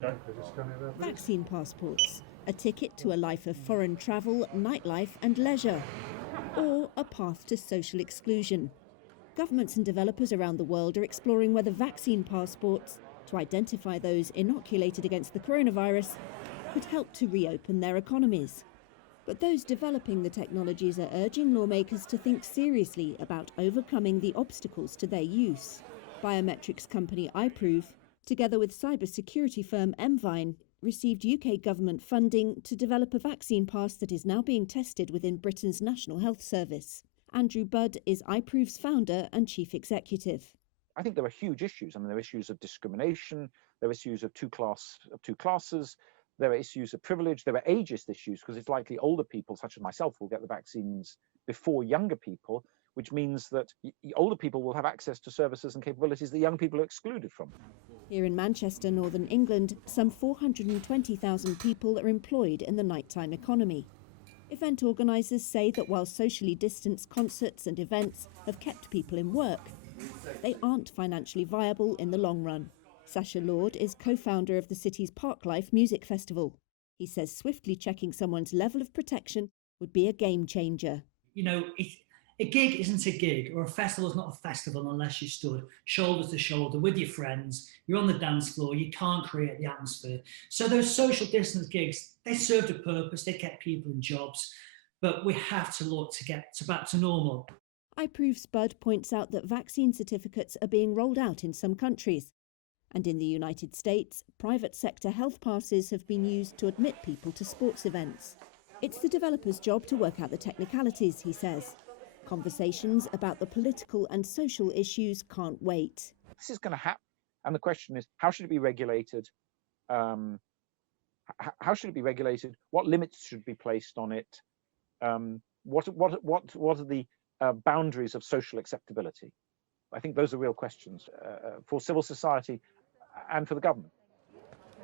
Vaccine passports, a ticket to a life of foreign travel, nightlife and leisure, or a path to social exclusion. Governments and developers around the world are exploring whether vaccine passports, to identify those inoculated against the coronavirus, could help to reopen their economies. But those developing the technologies are urging lawmakers to think seriously about overcoming the obstacles to their use. Biometrics company iProve, together with cybersecurity firm Mvine, received UK government funding to develop a vaccine pass that is now being tested within Britain's National Health Service. Andrew Budd is iProve's founder and chief executive. I think there are huge issues. I mean, there are issues of discrimination, there are issues of two classes, there are issues of privilege, there are ageist issues, because it's likely older people, such as myself, will get the vaccines before younger people, which means that older people will have access to services and capabilities that young people are excluded from. Here in Manchester, Northern England, some 420,000 people are employed in the nighttime economy. Event organisers say that while socially distanced concerts and events have kept people in work, they aren't financially viable in the long run. Sacha Lord is co-founder of the city's Parklife Music Festival. He says swiftly checking someone's level of protection would be a game changer. You know, a gig isn't a gig, or a festival is not a festival unless you stood shoulder to shoulder with your friends, you're on the dance floor, you can't create the atmosphere. So those social distance gigs, they served a purpose, they kept people in jobs, but we have to look to get back to normal. iProve's Bud points out that vaccine certificates are being rolled out in some countries. And in the United States, private sector health passes have been used to admit people to sports events. It's the developer's job to work out the technicalities, he says. Conversations about the political and social issues can't wait. This is going to happen. And the question is, how should it be regulated? How should it be regulated? What limits should be placed on it? What are the boundaries of social acceptability? I think those are real questions for civil society and for the government.